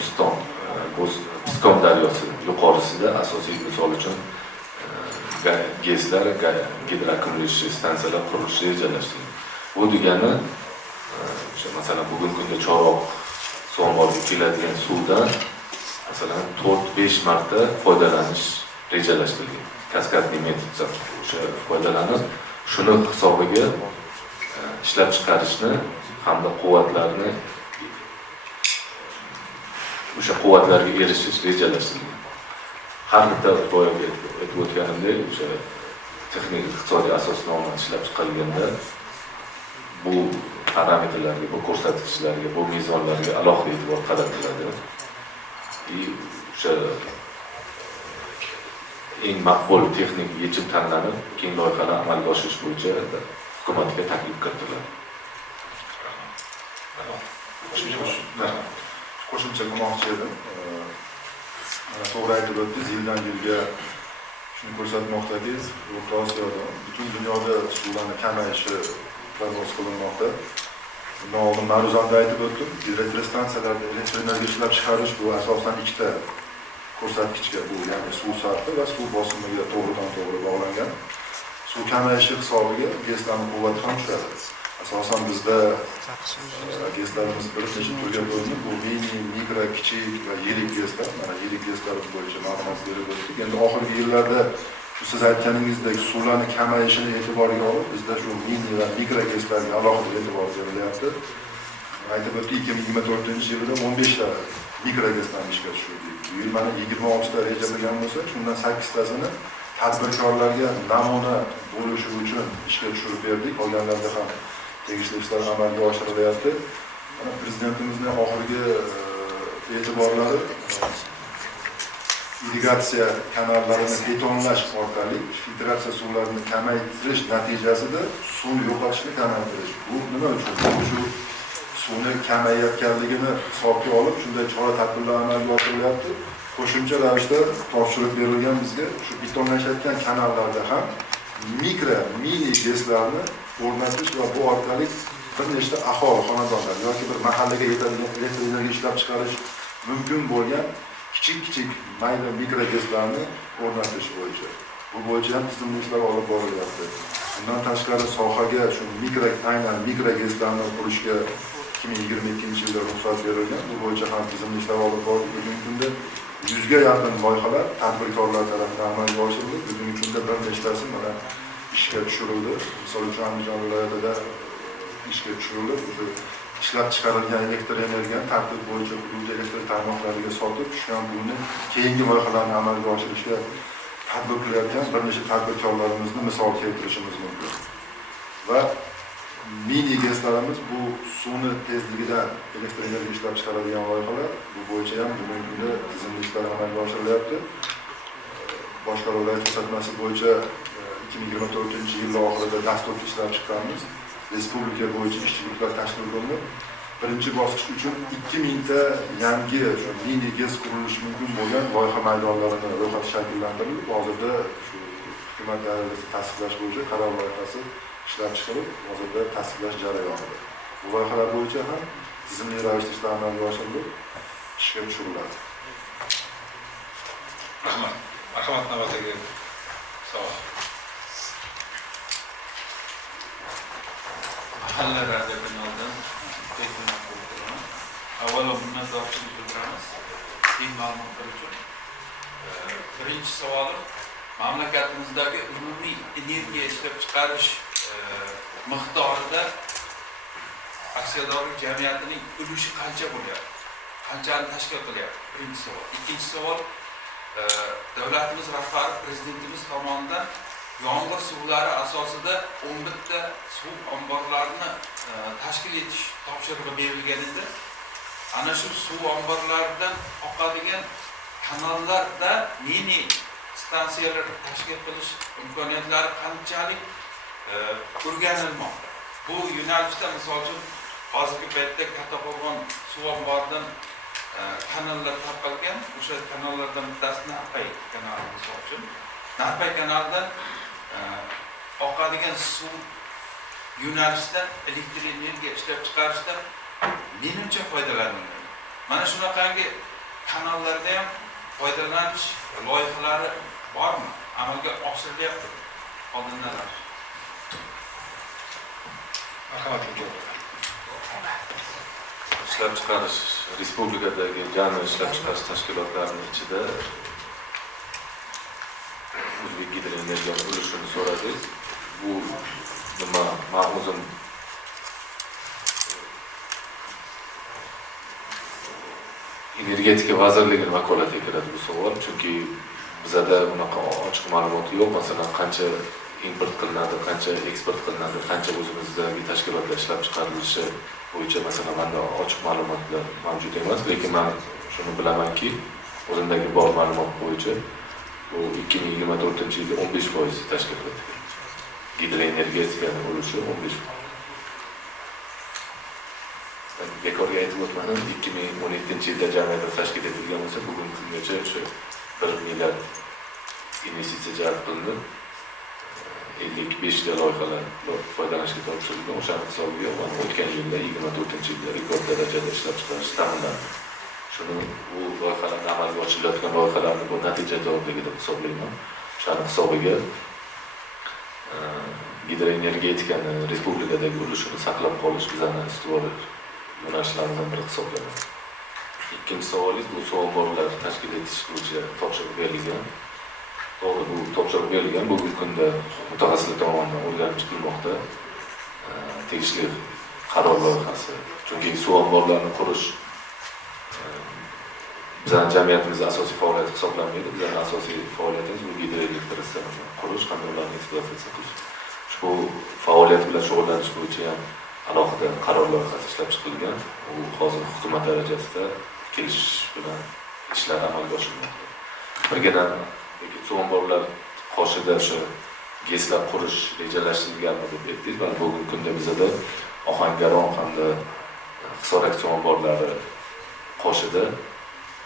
Piston daryosi yuqorisida asosiy misol uchun GESlar, gidroakkumulyatsiya stansiyalar qurilishi rejalashtirilgan. Bu degani masalan bugungi kunda Chorvoq suv omboriga keladigan suvdan masalan 4-5 marta foydalanish rejalashtirilgan. Kaskadli metodda o'sha foydalanib, shuni hisobiga ishlab chiqarishni hamda quvvatlarni o'sha quvvatlarga erishish rejalashtirilgan. Har bitta boyaga aytib o'tganimdek, o'sha texnik iqtisodiy asosnoma ishlab chiqarilganda bu parametrlarga, bu ko'rsatkichlarga, bu mezonlarga alohida e'tibor qaratiladi. O'sha eng maqbul texnik yechim tanlanib, keng loyihalar amalga oshirish bo'yicha hukumatga taklif kiritiladi. Qo'shimcha qilmoqchi edim. To'g'ri aytib o'tdingiz, yildan yilga shuni ko'rsatmoqdaki, O'rta Osiyoda, butun dunyoda suvlarning kamayishi prognoz qilinmoqda. Bundan oldin ma'ruzamda aytib o'tdim, elektrostansiyalarda elektr energiya ishlab chiqarish bu asosan ikkita ko'rsatkichga, bu ya'ni suv sarfi va suv bosimiga to'g'ridan-to'g'ri bog'langan. Suv kamayishi hisobiga GESlarning quvvati ham tushadi. Asosan bizda GESlarimiz bir necha turga bo'linib, bu mini, mikro, kichik va yirik GESlar, mana yirik GESlar bo'yicha ma'lumot berib o'tdik. Endi oxirgi yillarda siz aytganingizdek suvlarning kamayishini e'tiborga olib, bizda shu mini va mikro GESlarga alohida e'tibor berilyapti. Aytib o'tdik, 2024-yilda 15 ta mikro GESlarni ishga tushirdik. Bu yil mana 26 ta reja qilgan bo'lsa, shundan 8 tasini tadbirkorlarga namuna bo'lishi uchun ishga tushirib berdik. Qolganlarda ham tegishli ishlar amalga oshirilyapti. Mana prezidentimizning oxirgi e'tiborlari irrigatsiya kanallarini betonlash orqali filtratsiya suvlarini kamaytirish natijasida suv yo'qotishni kamaytirish. Bu nima uchun? Shu suvni kamayayotganligini hisobga olib, shunday chora-tadbirlar amalga oshirilyapti. Qo'shimcha ravishda topshiriq berilgan bizga shu betonlashayotgan kanallarda ham mikro, mini GESlarni o'rnatish va bu orqali bir nechta aholi xonadonlar yoki bir mahallaga yetadigan elektr energiya ishlab chiqarish mumkin bo'lgan kichik mayli mikro GESlarni o'rnatish bo'yicha. Bu bo'yicha ham tizimli ishlar olib borilyapti. Bundan tashqari sohaga shu aynan mikro GESlarni qurishga 2022-yilda ruxsat berilgan. Bu bo'yicha ham tizimli ishlar olib borilib, bugungi kunda 100 ga yaqin loyihalar tadbirkorlar tomonidan amalga oshirildi. Bugungi kunda bir nechtasi mana ishga tushirildi. Misol uchun Andijon viloyatida ishga tushirildi. O'sha ishlab chiqarilgan elektr energiyani tartib bo'yicha hudud elektr tarmoqlariga sotib, tushgan pulni keyingi loyihalarni amalga oshirishga tadbir qilayotgan bir nechta tadbirkorlarimizni misol keltirishimiz mumkin. Va mini GESlarimiz bu suvni tezligidan elektr energiya ishlab chiqaradigan loyihalar. Bu bo'yicha ham bugungi kunda tizimli ishlar amalga oshirilyapti. Boshqaruvlar ko'rsatmasi bo'yicha 2024-yil oxirida dastur ishlab chiqqanmiz. Respublika bo'yicha ishchiliklar tashkil qilinib, birinchi bosqich uchun 2000 ta yangi mini GES qurilishi mumkin bo'lgan loyiha maydonlarini ro'yxati shakllantirilib, hozirda shu hukumat darajasida tasdiqlash bo'yicha qaror loyihasi ishlab chiqilib, hozirda tasdiqlash jarayonida. Bu loyihalar bo'yicha ham tizimli ravishda ishlar amalga oshirilib, ishga tushiriladi. Rahmat. Marhamat, navbatdagi savol. Mahalla radio kanalidan avvalo minnatdorchilik bildiramiz keng ma'lumotlar uchun. Birinchi savolim, mamlakatimizdagi umumiy energiya ishlab chiqarish miqdorida aksiyadorlik jamiyatining ulushi qancha bo'lyapti? Qanchani tashkil qilyapti? Birinchi savol. Ikkinchi savol, davlatimiz rahbari prezidentimiz tomonidan yomg'ir suvlari asosida 11 ta suv omborlarini tashkil etish topshirig'i berilgan edi. Ana shu suv omborlaridan oqadigan kanallarda mini stansiyalar tashkil qilish imkoniyatlari qanchalik o'rganilmoqda. Bu yo'nalishda misol uchun hozirgi paytda Kattaqo'rg'on suv omboridan kanallar tarqalgan. O'sha kanallardan bittasi Narpay kanali misol uchun. Narpay kanalidan oqadigan suv yo'nalishida elektr energiya ishlab chiqarishda menimcha foydalaniladi. Mana shunaqangi kanallarda ham foydalanish loyihalari bormi? Amalga oshirilyapti. Oldindan. Marhamat, javob. ishlab chiqarish respublikadagi jami ishlab chiqarish tashkilotlarining ichida o'zbek gidroenergiyani ulushini so'rasangiz, bu nima ma'zum energetika vazirligining vakolatiga kiradi bu savol, chunki bizada bunaqa ochiq ma'lumot yo'q. Masalan, qancha import qilinadi, qancha eksport qilinadi, qancha o'zimizdagi tashkilotlar ishlab chiqarilishi bo'yicha masalan menda ochiq ma'lumotlar mavjud emas, lekin men shuni bilamanki, o'zimdagi bor ma'lumot bo'yicha bu 2024-yilda 15% tashkil qiladi. Gidroenergetikaning ulushi 15%. Bekorga aytib o'tmadim, 2017-yilda jamiyatda tashkil etilgan bo'lsa, bugungi kungacha o'sha 1 milliard investitsiya jalb qilindi. 55 ta loyihalar foydalanishga topshirilgan. O'shaning hisobiga o'tgan yilda 24-yilda rekord darajada ishlab chiqarish ta'minlandi. Shuni bu loyihalarni amalga oshirilayotgan loyihalarni bu natijadorligi deb hisoblayman. O'shaning hisobiga gidroenergetikani respublikadagi ulushini saqlab qolish bizning ustuvor yo'nalishlarimizdan biri hisoblanadi. Ikkinchi savolingiz bu suv omborlar tashkil etish bo'yicha topshiriq berilgan. To'g'ri, bu topshiriq berilgan. Bugungi kunda mutaxassislar tomonidan o'rganib chiqilmoqda. Tegishli qaror loyihasi. Chunki suv omborlarini qurish bizning jamiyatimizning asosiy faoliyati hisoblanmaydi. Bizning asosiy faoliyatimiz bu gidroelektrostani qurish hamda ularni ekspluatatsiya qilish. Ushbu faoliyat bilan shug'ullanish bo'yicha ham alohida qaror loyihasi ishlab chiqilgan. U hozir hukumat darajasida kelishish bilan ishlar amalga oshirilmoqda. Birgina suv omborlar qoshida shu GESlar qurish rejalashtirilganmi deb aytdik. Va bugungi kunda bizda Ohangaron hamda Hisorak suv omborlari qoshida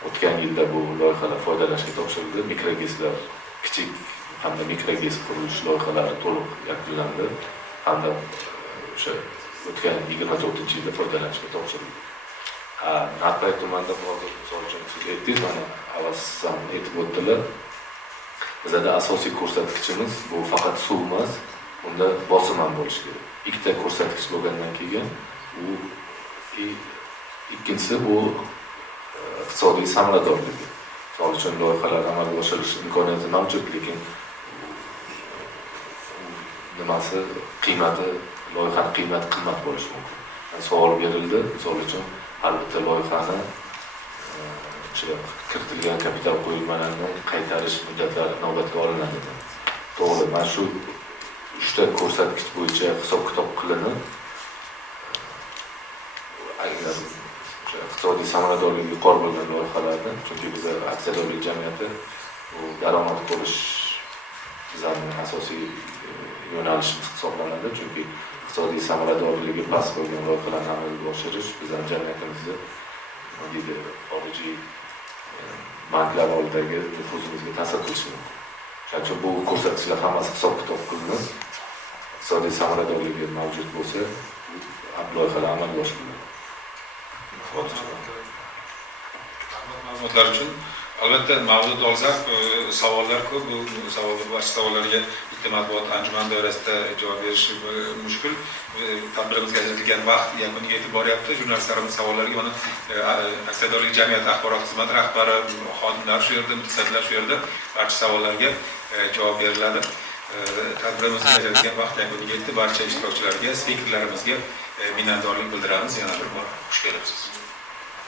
o'tgan yilda bu loyihalar foydalanishga topshirildi. Mikrogeslar, kichik hamda mikroges qurilish loyihalari to'liq yakunlandi. Hamda o'sha o'tgan 24-yilda foydalanishga topshirildi. Narpay tumanida hozir misol uchun siz aytdingiz, mana avvalsan aytib o'tdilar. Bizda asosiy ko'rsatkichimiz bu faqat suv emas, unda bosim ham bo'lishi kerak. Ikkita ko'rsatkich bo'lgandan keyin u ikkinchisi bu iqtisodiy samaradorligi. Misol uchun loyihalar amalga oshirish imkoniyati mavjud, lekin nimasi qiymati, loyihaning qiymati qimmat bo'lishi mumkin. Savol berildi, misol uchun har bitta loyihani kiritilgan kapital qo'yilmalarini qaytarish muddatlari inobatga olinadi. To'g'ri, mana shu 3 ta ko'rsatkich bo'yicha hisob-kitob qilinib, agar iqtisodiy samaradorligi yuqori bo'lgan loyihalarda, chunki biz aksiyadorlik jamiyati bu daromad ko'rish bizning asosiy yo'nalishimiz hisoblanadi, chunki iqtisodiy samaradorligi past bo'lgan loyihalarni amalga oshirish bizning jamiyatimizda xorijiy banklar oldidagi nufuzimizga ta'sir qilishi mumkin. Shuning uchun bu ko'rsatkichlar hammasi hisob-kitob qilinib, iqtisodiy samaradorligi mavjud bo'lsa, loyihalar amalga oshiriladi. Ma'lumotlar uchun albatta mavzu dolzarb savollar ko'p. Bu barcha savollarga bitta matbuot anjumani doirasida javob berish mushkul. Tadbirimizga ajratilgan vaqt yakuniga yetib boryapti. Jurnalistlarimiz savollariga mana aksiyadorlik jamiyati axborot xizmati rahbari, xodimlar shu yerda, mutasaddilar shu yerda barcha savollarga javob beriladi. Tadbirimizga ajratilgan vaqt yakuniga yetdi. Barcha ishtirokchilarga, spikerlarimizga minnatdorlik bildiramiz. Yana bir bor xush kelibsiz.